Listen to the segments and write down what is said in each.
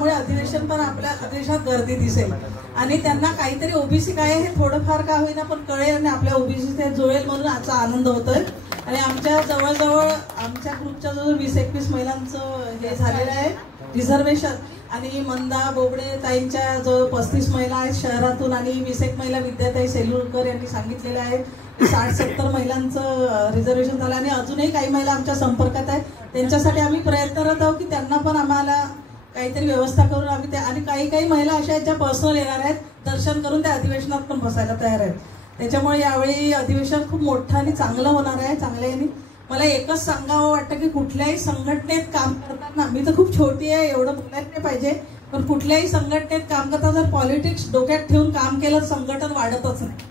त्यामुळे अधिवेशन पण आपल्या अधिवेशनात गर्दी दिसेल आणि त्यांना काहीतरी ओबीसी काय हे थोडंफार का होईना पण कळेल आणि आपल्या ओबीसी ते जुळेल म्हणून आजचा आनंद होतोय. आणि आमच्या जवळजवळ आमच्या ग्रुपच्या जवळ 20-21 महिलांचं हे झालेलं आहे रिझर्वेशन. आणि मंदा बोबडे ताईंच्या जवळ 35 महिला आहेत शहरातून आणि 21 महिला विद्याताई सेलुरकर यांनी सांगितलेल्या आहेत. 60-70 महिलांचं रिझर्वेशन झालं आणि अजूनही काही महिला आमच्या संपर्कात आहेत. त्यांच्यासाठी आम्ही प्रयत्नरत आहोत की त्यांना पण आम्हाला काहीतरी व्यवस्था करून आम्ही त्या आणि काही महिला अशा आहेत ज्या पर्सनल येणार आहेत दर्शन करून त्या अधिवेशनात पण बसायला तयार आहेत. त्याच्यामुळे यावेळी अधिवेशन खूप मोठं आणि चांगलं होणार आहे. चांगल्याने मला एकच सांगावं वाटतं की कुठल्याही संघटनेत काम करताना मी तर खूप छोटी आहे एवढं बोलायला नाही पाहिजे पण कुठल्याही संघटनेत काम करताना जर पॉलिटिक्स डोक्यात ठेवून काम केलं संघटन वाढतच नाही.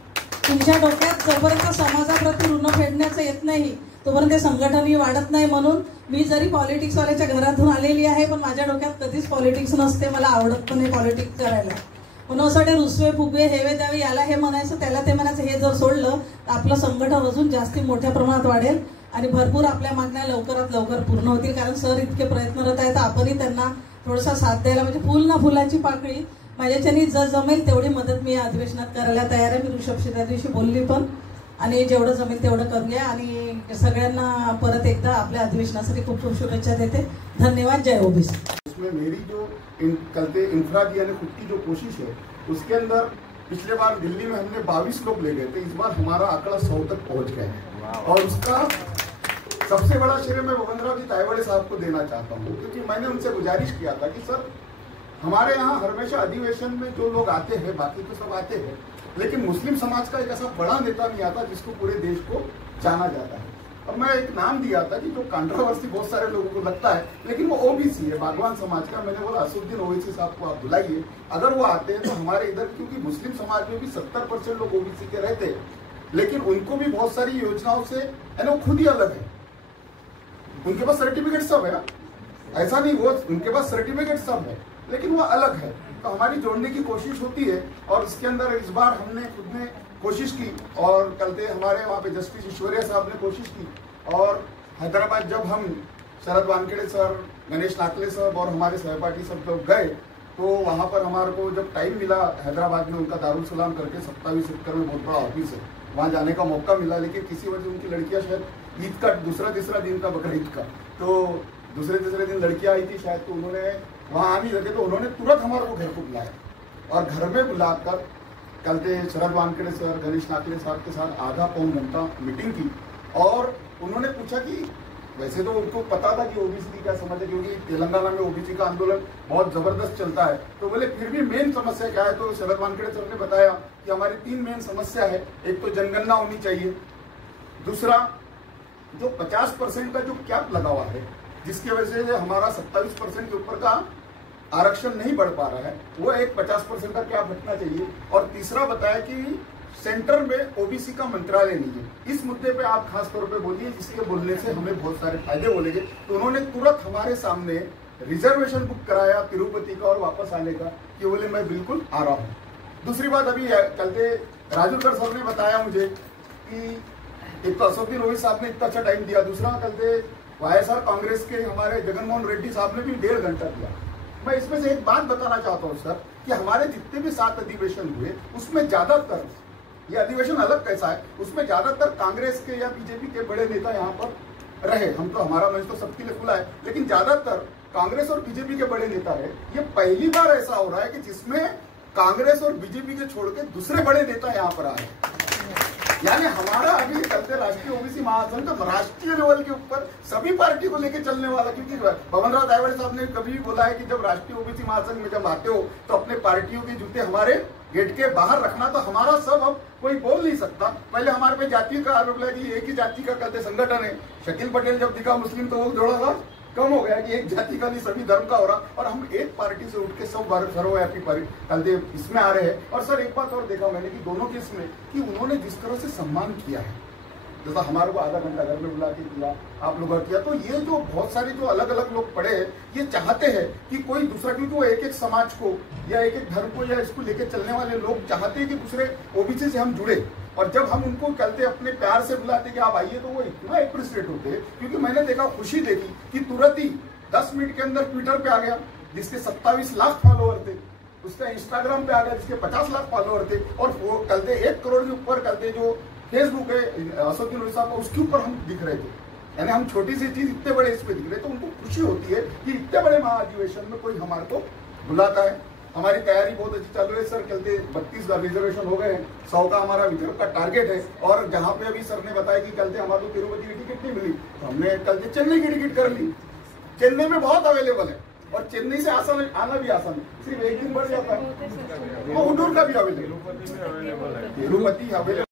तुमच्या डोक्यात जोपर्यंत समाजाप्रती ऋण फेडण्याचं येत नाही तोपर्यंत ते संघटनही वाढत नाही. म्हणून मी जरी पॉलिटिक्सवाल्याच्या घरातून आलेली आहे पण माझ्या डोक्यात कधीच पॉलिटिक्स नसते. मला आवडत पण नाही पॉलिटिक्स करायला. म्हणून असं वाटतं रुसवे फुगवे हेवे द्यावे याला हे म्हणायचं त्याला ते म्हणायचं. हे जर सोडलं तर आपलं संघटन अजून जास्ती मोठ्या प्रमाणात वाढेल आणि भरपूर आपल्या मागण्या लवकरात लवकर पूर्ण होतील. कारण सर इतके प्रयत्नरत आहेत आपणही त्यांना थोडासा साथ द्यायला म्हणजे फुल ना फुलाची पाकळी माझ्याच्यानी जमेल तेवढी मदत मी या अधिवेशनात करायला तयार आहे. मी ऋषभशी त्या दिवशी बोलली पण आणि जेवढं जमेल तेवढं करूया. आणि सगळ्यांना परत एकदा आपल्या अधिवेशनासाठी खूप खूप शुभेच्छा देते. धन्यवाद. जय ओबीसी. इसमें मेरी जो कलते इंफराद यानी खुद की जो कोशिश है उसके अंदर पिछले बार दिल्ली में हमने 22 लोग ले गए थे. इस बार हमारा आंकड़ा 100 तक पहुंच गया है और उसका सबसे बड़ा श्रेय मैं बबनराव जी तायवाड़े साहब को देना चाहता हूँ क्योंकि मैंने उनसे गुजारिश किया था कि सर हमारे यहाँ हमेशा अधिवेशन में जो लोग आते हैं बाकी तो सब आते हैं लेकिन मुस्लिम समाज का एक ऐसा बड़ा नेता नहीं आता जिसको पूरे देश को जाना जाता है. अब मैं एक नाम दिया था कि जो कंट्रोवर्सी बहुत सारे लोगों को लगता है लेकिन वो ओबीसी है बागवान समाज का. मैंने बोला असुद्दीन ओवैसी साहब को आप बुलाइए. अगर वो आते हैं तो हमारे इधर क्योंकि मुस्लिम समाज में भी 70% लोग ओबीसी के रहते हैं लेकिन उनको भी बहुत सारी योजनाओं से वो खुद ही अलग है. उनके पास सर्टिफिकेट सब है ऐसा नहीं वो उनके पास सर्टिफिकेट सब है लेकिन वो अलग है. तो हमारी जोड़ने की कोशिश होती है और इसके अंदर इस बार हमने खुद ने कोशिश की और कल से हमारे वहाँ पे जस्टिस ईश्वरिया साहब ने कोशिश की. और हैदराबाद जब हम शरद वानखेड़े सर गणेश नाकले साहब और हमारे सहपाठी सब लोग गए तो वहाँ पर हमारे को जब टाइम मिला हैदराबाद में उनका दारुल सलाम करके 27 एकड़ में बहुत बड़ा ऑफिस है वहाँ जाने का मौका मिला लेकिन किसी वजह उनकी लड़कियाँ शायद ईद का दूसरा तीसरा दिन का बकरीद का तो दूसरे तीसरे दिन लड़कियाँ आई थी शायद तो उन्होंने वहाँ आ नहीं लगे तो उन्होंने तुरंत हमारे को घर को बुलाया और घर में बुलाकर कल से शरद वानखेड़े सर गणेश नाकले साहब के साथ आधा पौन घंटा मीटिंग की और उन्होंने पूछा कि वैसे तो उनको पता था कि ओबीसी की क्या समझ है क्योंकि तेलंगाना में ओबीसी का आंदोलन बहुत जबरदस्त चलता है. तो बोले फिर भी मेन समस्या क्या है. तो शरद वानखेड़े सर ने बताया कि हमारी 3 मेन समस्या है. एक तो जनगणना होनी चाहिए, दूसरा जो 50% का जो कैप लगा हुआ है जिसकी वजह से हमारा 27% के ऊपर का आरक्षण नहीं बढ़ पा रहा है वो एक 50% का कैप हटना चाहिए. और तीसरा बताया कि सेंटर में ओबीसी का मंत्रालय नहीं है. इस मुद्दे पे आप खास तौर पे बोलिए जिसके बोलने से हमें बहुत सारे फायदे बोलेंगे. तो उन्होंने तुरंत हमारे सामने रिजर्वेशन बुक कराया तिरुपति का और वापस आने का कि बोले मैं बिल्कुल आ रहा हूँ. दूसरी बात अभी कल से राजूकर सर ने बताया मुझे कि एक तो असदुद्दीन ओवैसी साहब ने इतना अच्छा टाइम दिया, दूसरा कल से वाईएसआर कांग्रेस के हमारे जगनमोहन रेड्डी साहब ने भी 1.5 घंटा दिया. मैं इसमें से एक बात बताना चाहता हूँ सर कि हमारे जितने भी 7 अधिवेशन हुए उसमें ज्यादातर ये अधिवेशन अलग कैसा है उसमें ज्यादातर कांग्रेस के या बीजेपी के बड़े नेता यहाँ पर रहे. हम तो हमारा मंच तो सबके लिए खुला है लेकिन ज्यादातर कांग्रेस और बीजेपी के बड़े नेता रहे. ये पहली बार ऐसा हो रहा है कि जिसमें कांग्रेस और बीजेपी के छोड़ के दूसरे बड़े नेता यहाँ पर आए. यानी हमारा अभी चलते राष्ट्रीय ओबीसी महासंघ तो राष्ट्रीय लेवल के ऊपर सभी पार्टी को लेकर चलने वाला. क्योंकि बबनराव तायवाड़े साहब ने कभी बोला है कि जब राष्ट्रीय ओबीसी महासंघ में जब आते हो तो अपने पार्टियों के जूते हमारे गेट के बाहर रखना. तो हमारा सब अब कोई बोल नहीं सकता. पहले हमारे पे जाति का आरोप लगा कि एक ही जाति का कहते संगठन है. शकील पटेल जब दिखा मुस्लिम तो वो थोड़ा सा कम हो गया कि एक जाति का नहीं सभी धर्म का हो रहा और हम एक पार्टी से उठ के सब सर्वव्यापी पार्टी इसमें आ रहे हैं. और सर एक बात और देखा मैंने कि दोनों केस में कि उन्होंने जिस तरह से सम्मान किया है जैसा हमारे को आधा घंटा घर में बुला के किया आप लोगों किया तो ये जो बहुत सारे जो अलग अलग लोग पड़े हैं ये चाहते हैं कि कोई दूसरा क्योंकि वो एक एक समाज को या एक एक धर्म को या इसको लेकर चलने वाले लोग चाहते हैं कि दूसरे ओबीसी से हम जुड़े. और जब हम उनको कहते अपने प्यार से बुलाते कि आप आइए तो वो इतना अप्रिशिएट होते हैं. क्योंकि मैंने देखा खुशी देखी कि तुरंत ही 10 मिनट के अंदर ट्विटर पे आ गया जिसके 27 लाख फॉलोअर थे, उसका इंस्टाग्राम पे आ गया जिसके 50 लाख फॉलोअर थे, और वो कल दे 1 करोड़ के ऊपर कल दे जो फेसबुक है असदुद्दीन ओवैसी साहब, उसके ऊपर हम दिख रहे थे। यानी हम छोटी सी चीज इतने बड़े इस पे दिख रहे, तो उनको खुशी होती है कि इतने बड़े महाधिवेशन में कोई हमारे को बुलाता है। हमारी तैयारी बहुत अच्छी चल रही है सर, चलते 32 का रिजर्वेशन हो गए हैं, 100 का हमारा विदर्भ का टारगेट है। और जहां पे अभी सर ने बताया कि कल से हमारे को तिरुपति की टिकट नहीं मिली, तो हमने कल से चेन्नई की टिकट कर ली। चेन्नई में बहुत अवेलेबल है, और चेन्नई से आसान आना भी आसान है, सिर्फ एक दिन बढ़ जाता है। वो उडूर का भी अवेलेबल, तिरुपति अवेलेबल।